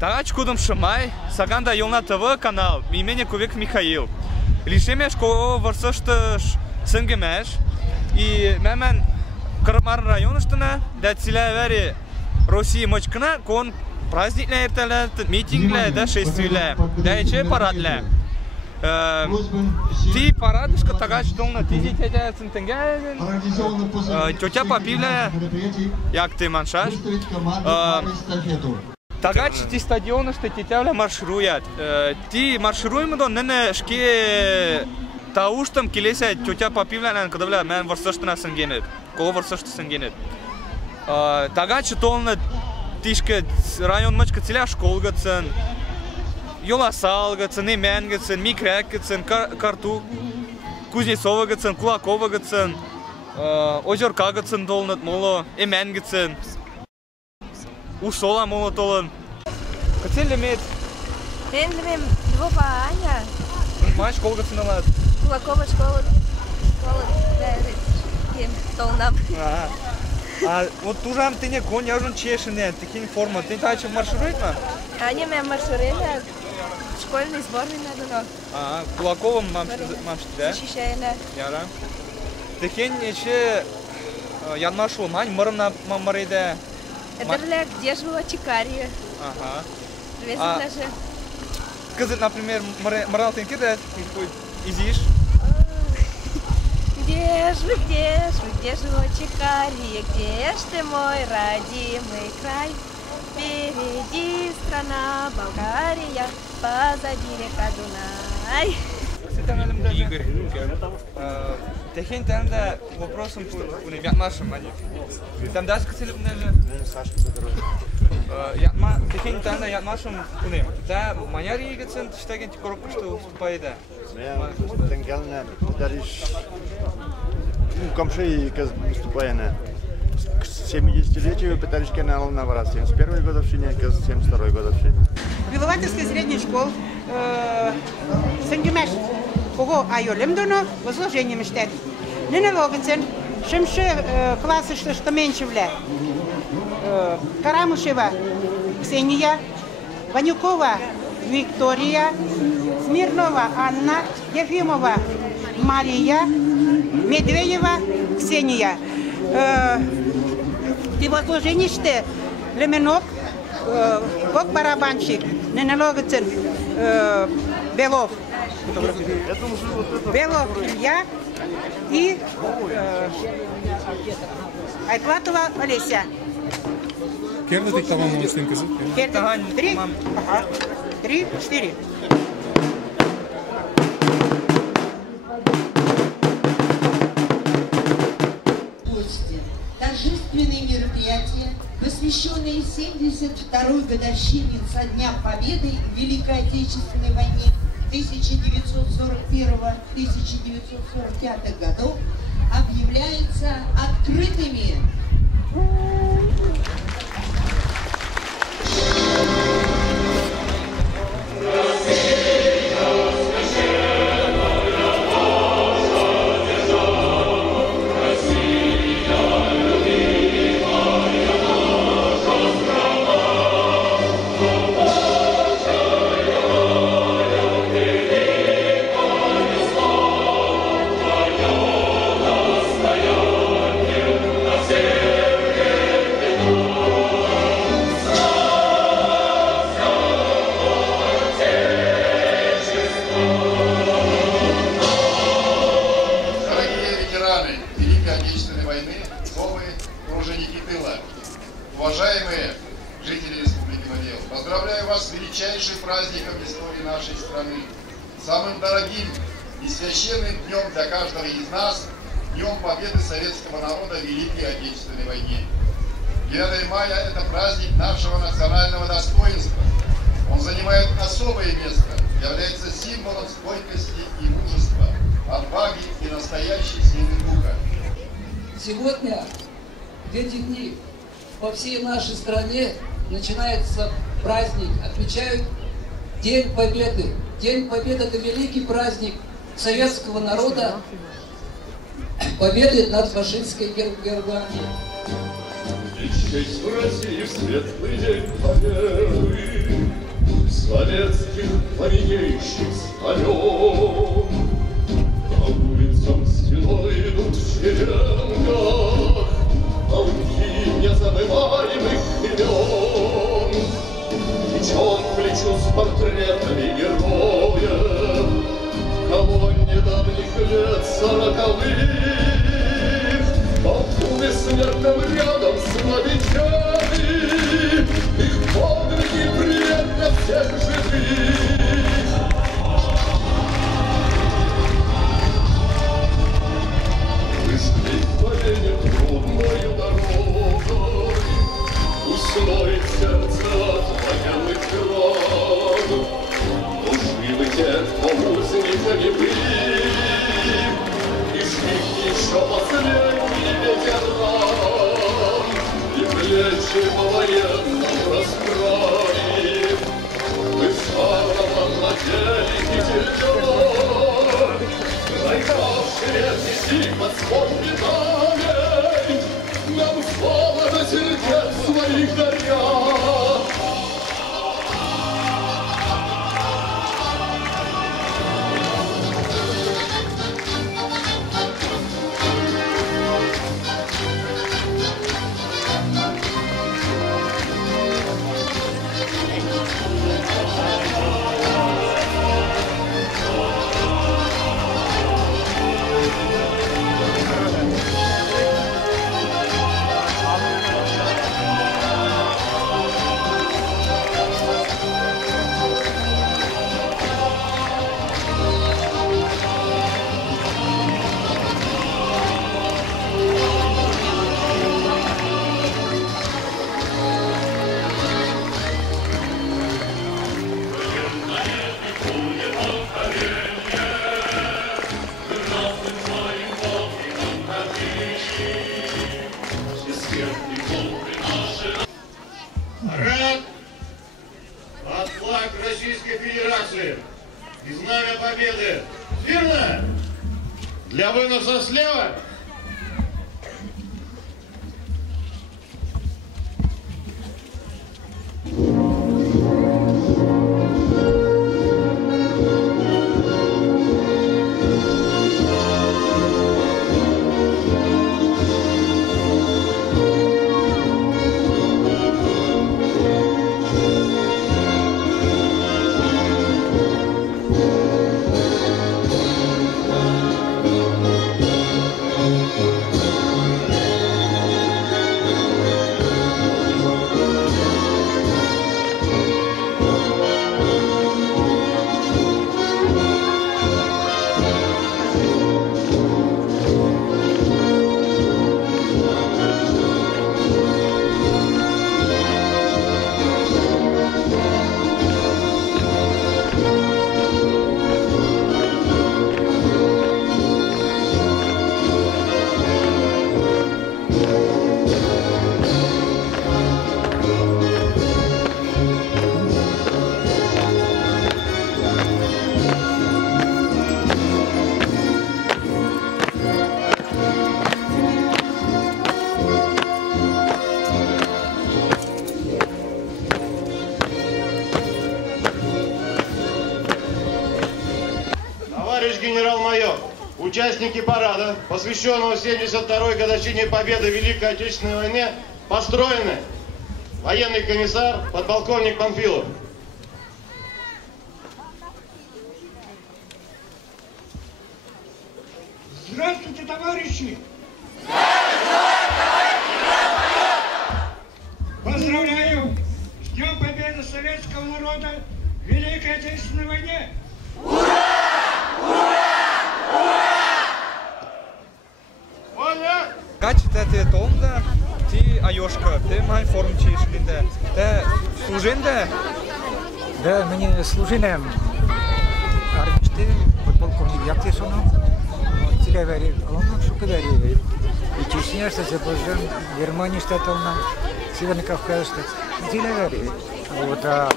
Тагач кудом Шимай, Саганда Йолна ТВ канал, имени Кувек Михаил. Лишемеш кого варсашташ сынгемеш, и мемен Кармар районыштына, да целявери России мочкана, кон праздниклер эртелет, митинглер, да шествийлер, да ече парадлер. Ти парадышка тагач долна, ти дитя центенген, тетя попивля, як ты маншаш. Тагач ти стадионы, что тетя марширует. Ти маршируем до нене шке тауштам килеся тетя попивля, когда бля мен варсаштана сенгенет, кого варсашта сенгенет. Тагач долна тишке район мачка целя школгацен. Yola salgıtsın, Nemen gitsin, Mikrek gitsin, Kartu, Kuznetsova gitsin, Kulakova gitsin, Ozorka gitsin dolunut molo, Emen gitsin, Usola molo dolun. Kaçın limit? Ben limit dvopa Anya. Maç şkol gitsin alat. Kulakova şkola kim dolunam. А вот тужам ты не конь, я уже чешеный, такие формы. Ты так марширует ма? Они меня маршируют. Школьный сборный надо. Кулаковым мамши, да? Защищаем. Яра. Такие еще я нашел мань, морна мамарида. Это для где живут чикари. Ага. Везде даже. Казы, например, морал ты кидает, изишь? Где живут чикари, где ж ты мой родимый край? Впереди страна Болгария, позади река Дунай. Игорь, техень там да вопросом я нашим они. Там даже хотели бы даже. Сашка я техень там да я нашим кунем. Да маньяри гицен штаген коробку что вступает да. Тенгелне даришь комши каз вступает. К 70-летию пытались канал на ворот, 71-й годовщине, к 72-й годовщине. Виловательской средней школы Сангемеш, кого айолем доно, возложение мечтать. Не налогоцен, шемше классы что меньше вля. Карамушева Ксения, Ванюкова Виктория, Смирнова Анна, Ефимова Мария, Медведева Ксения. И возложение что Леменок, как барабанщик, не налогоцен Белов. Белов Илья и Айплатова Олеся. Керда ты там можешь сказать? Керда 3, 3, 4. Торжественные мероприятия, посвященные 72-й годовщине со Дня Победы в Великой Отечественной войне 1941-1945 годов, объявляются открытыми. Уважаемые жители Республики Новодел, поздравляю вас с величайшим праздником истории нашей страны, самым дорогим и священным днем для каждого из нас, Днем Победы советского народа в Великой Отечественной войне. 9 мая – это праздник нашего национального достоинства. Он занимает особое место, является символом стойкости и мужества, отваги и настоящей силы духа. Сегодня, в эти дни, по всей нашей стране начинается праздник, отмечают День Победы. День Победы – это великий праздник советского народа, победы над фашистской Германией. Честь в России в светлый день победы. советских пламенеющих столен. По улицам стеной идут в шеренгах полки незабываемых имен. Плечом к плечу с портретами героев в колонне давних лет 40-х. Толпуны смертным рядом с младенчами, их подвиги привет для всех живых. Пришли к победе трудною дорогой, усноет сердце от военных ран. Нужны вы те, кто узниками были, из них еще последний ветеран, и плечи по военному расправили. Мы с Варваром надели кителек, заигравшие вместе под свод медалей, нам золото сердец своих дарят. Парад под флаг Российской Федерации и знамя Победы. Верно? Для выноса слева. Товарищ генерал-майор, участники парада, посвященного 72-й годовщине Победы в Великой Отечественной войне, построены. Военный комиссар, подполковник Панфилов. Здравствуйте, товарищи! Поздравляю с Днем Победы советского народа в Великой Отечественной войне! Качестве томда ти айошка, ти май форм чишлинде, те служинде. Да, мені служине армішти, подполковник Яктешону, цілевері, он шукавері, і Чечня, що Азербайджан, Германия штатовна, Северный Кавказ, цілевері. Вот, а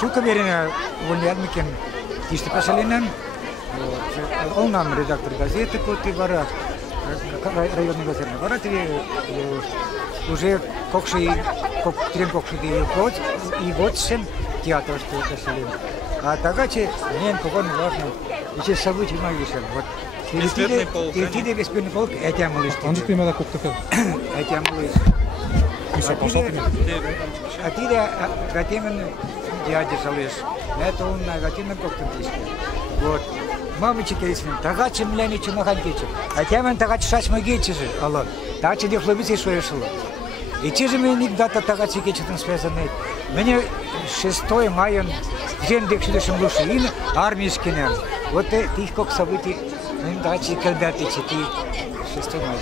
шукаверіне вольнядмикен тиште пасалинен, он нам редактор газеты, коти варат, районный газетный варат, уже трем кокши и вот сен театр, что это селим. А tagasi мен кого не важно. Еще события мои еще. Вот. Бессмертный полк. Ты бессмертный полк, эти амулисты. Он же примерно как такой. Эти амулисты. Все, пошел ты. А ты да, гатимен дядя салиш. Это он на гатимен как-то близко. Вот. Мамочка есть мне. Tagasi мне ничего не хотите. А тем tagasi шаш могите же, Аллах. Tagasi де хлебицы что решило. И те же мне никогда tagasi кечетен связаны. Мне 6 мая день декшилешем лушин армейский нам. Вот их как событий, мне дачи когда ты 6 мая.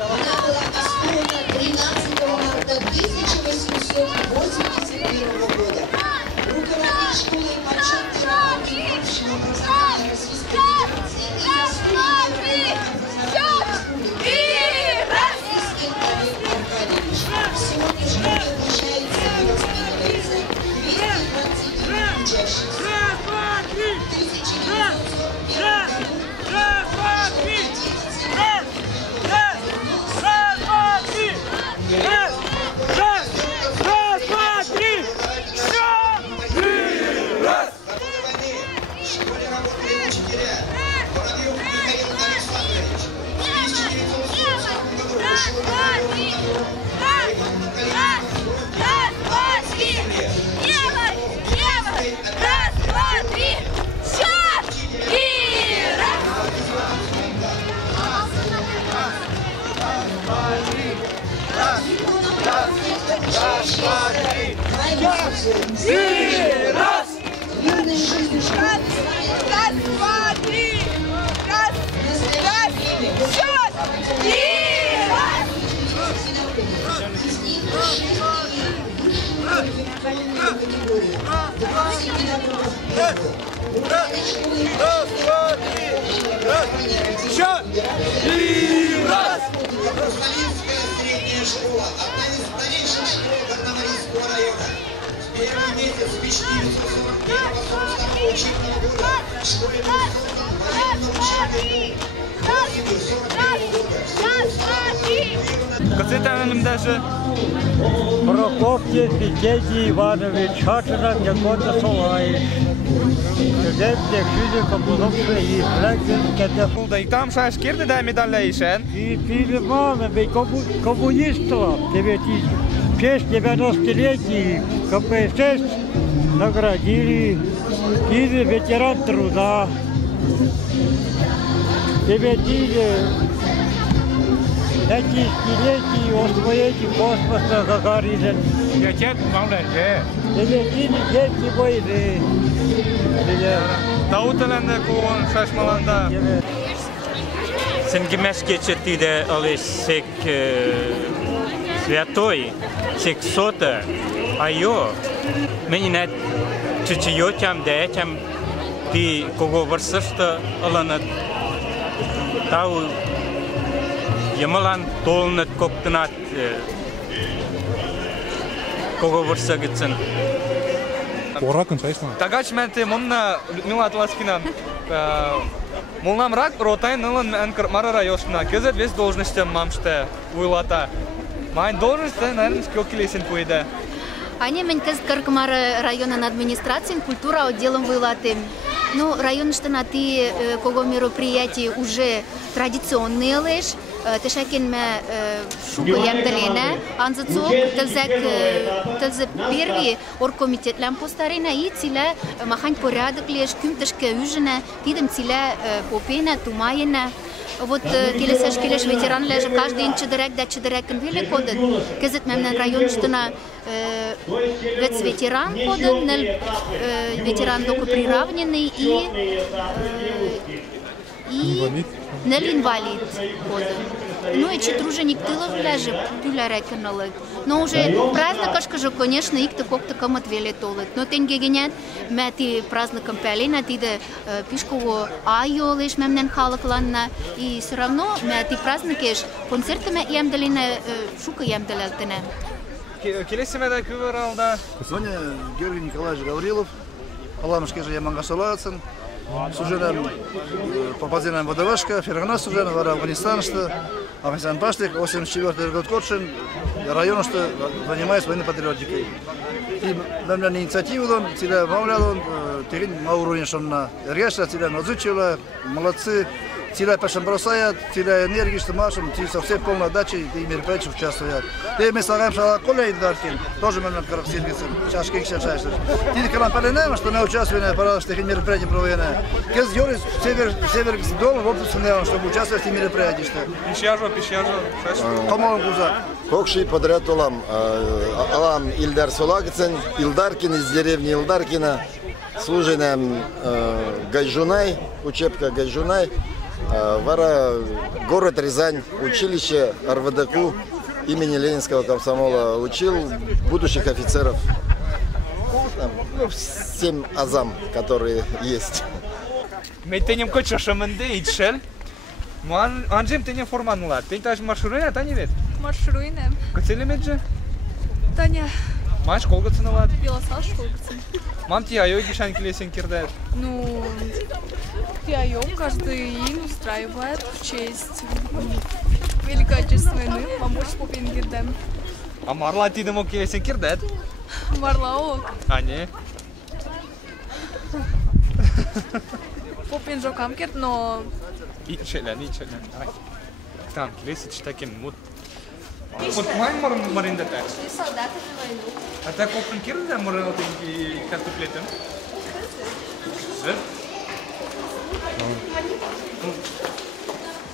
Она была основана 13 марта 1881 года. Руководитель школы и почетный работник общего образования Российской Федерации и заслуженный образования Республики Олег Аркадьевич. Сегодня в школе обучается и воспитывается 229 учащихся. В 1941 году Русалинская средняя школа, одна из старейших школ Горномарийского района. В первый месяц 1941-1942 учебного года в школе был создан военно-учебный Прокофьев Викентий Иванович, Хачинов Якота Солаевич. Студентlik fysika и Булда и там шаш кирди да медальля ишен. И фильманы коммунистов 90-летний КПСС наградили. И ветеран труда. 90-летний освоение космоса Гагарина. Ячет маңлайже. 90-летний войны. Тауталанда куон шашмаланда. Сенгимешкечетиде алиш сек святой, сек сота, айо. Менинет чичиотям деятям ти кого върсъща аланат. Тау ямалан толнат коптанат кого върсъгъцен. Оракын чайсма. Тагач менте монна Людмила Атласкина. Молнам рак ротайн нылын анкар марара ёшна. Кезет весь должностям мамште уйлата. Майн должность, наверное, сколько лесен пойде. Они мен кез Кыркмара районен администрацией, культура отделом вылаты. Ну, район что на ти кого мероприятий уже традиционные лишь. Тешекин ме шука ямдалена, анзацок тэлзэ первый оргкомитет лям постарена и циле махань порядок лишь кюмтешке южина, тидем циле попена, тумаена. Вот телесашки лишь ветеран лишь каждый день чедерек конвиле коден. Кезет мемнен район что на вец ветеран коден, ветеран доку приравненный и нел инвалид коден. Ну и четруженик тылов лежит, тюля каналык. Но уже праздник же, конечно, их-то как-то ком отвели толык. Но тенге генят, мэти праздником пялина, тиде пишково айо лишь мемнен халакланна. И все равно мэти праздники концертами ямдалина, шука ямдалалтена. Келесимеда кювералда. Сегодня Георгий Николаевич Гаврилов, Аламышке же Ямангасалацин. Суженым попадением водовашка, Фергана суженым, в Афганистан, что Афганистан Паштик, 84 год Котшин, район, что занимается военной патриотикой. И нам на инициативу он, всегда мавлял он, терин мауруин, что на решла, всегда назучила, молодцы, всегда пешим бросают, всегда энергии, что машем, всегда все полной отдачи и мероприятия участвуют. И мы стараемся, что Коля Идаркин, тоже мы на Караксиргице, чашки сейчас. Ты когда поленаем, что мы участвуем, пожалуйста, в таких мероприятиях проведены. Кез Юрис, север дом, в общем, чтобы участвовать в этих мероприятиях. Пищажо. Кому он гуза? Кокши подряд Алам Ильдар Сулагцин, Илдаркин из деревни Илдаркина, служением Гайжунай, учебка Гайжунай, вара город Рязань, училище РВДК имени Ленинского комсомола, учил будущих офицеров. 7 азам, которые есть. Мейтенем коча шаманде итшел. Анжем тенем форманула. Ты даже маршруйна, та не вет? Маршруйна. Кацели медже? Таня. Маш колга ценалат? Белосаш колга цен. Мам ти айо гишан клесен кирдает? Ну, ти айо каждый день устраивает в честь Великой Отечественной войны. Вам больше попин кирдем. А марла ти демо клесен кирдает? Марла ок. А не? Попин жокам кирд, но... Ичелен. Там, клесит штакен мут. Вот май маринда так. Солдаты на войну. А так попин кирда маринда и картоплетен?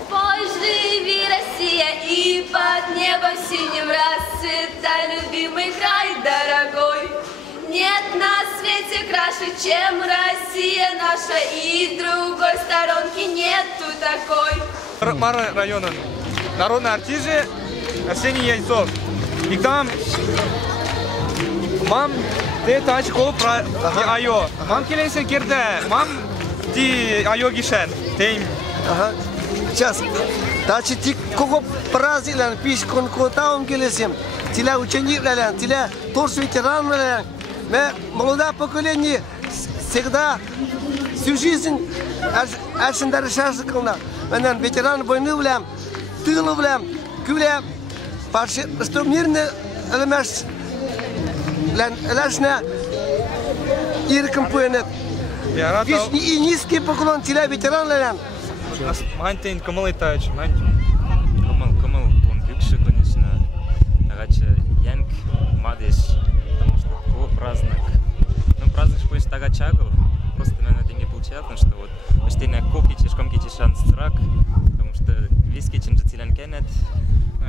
Поживи, Россия, и под небом синим расцветай, любимый край дорогой. Нет на свете краше, чем Россия наша, и другой сторонки нету такой. Мара района. Народный артист Арсений Яйцов. И там мам Те тач кол айо. Мам келесен керде. Мам ти айо гишен. Тейм. Ага. Сейчас. Тачи ти кого праздник пиш конкурентам келесем. Тиля ученик лален, тиля тоже ветеран лален. Молодое поколение всегда всю жизнь ашиндар шашкална. Мен ветеран войны влям, тылы влям, күлям. Что мирно элемеш лашна ирком поенет. И низкий поклон тиля ветеран лален. Мантин камал итач, Камал, он бюкши, конечно. Тагача янг мадеш, потому что такой праздник. Ну, праздник, конечно, тагачагов. Просто, наверное, это не получается, что вот почти на копичи, шкомкичи шанс црак, потому что весь кичен же целян кенет.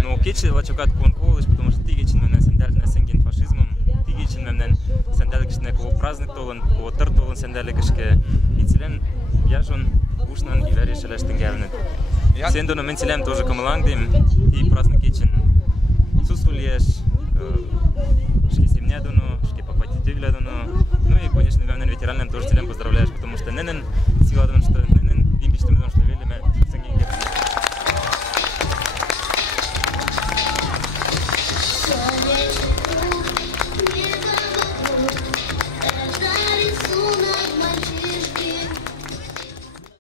Но кичи лачукат конколыш, потому что тигичин на сандаль на сенген фашизмом, тигичин на сандалькишне кого праздник толан, кого тыр толан сандалькишке. И целян яжон ушнан и веришь лештен гавнет. Сендо на мен целян тоже камалангдим и праздник кичен сусульеш.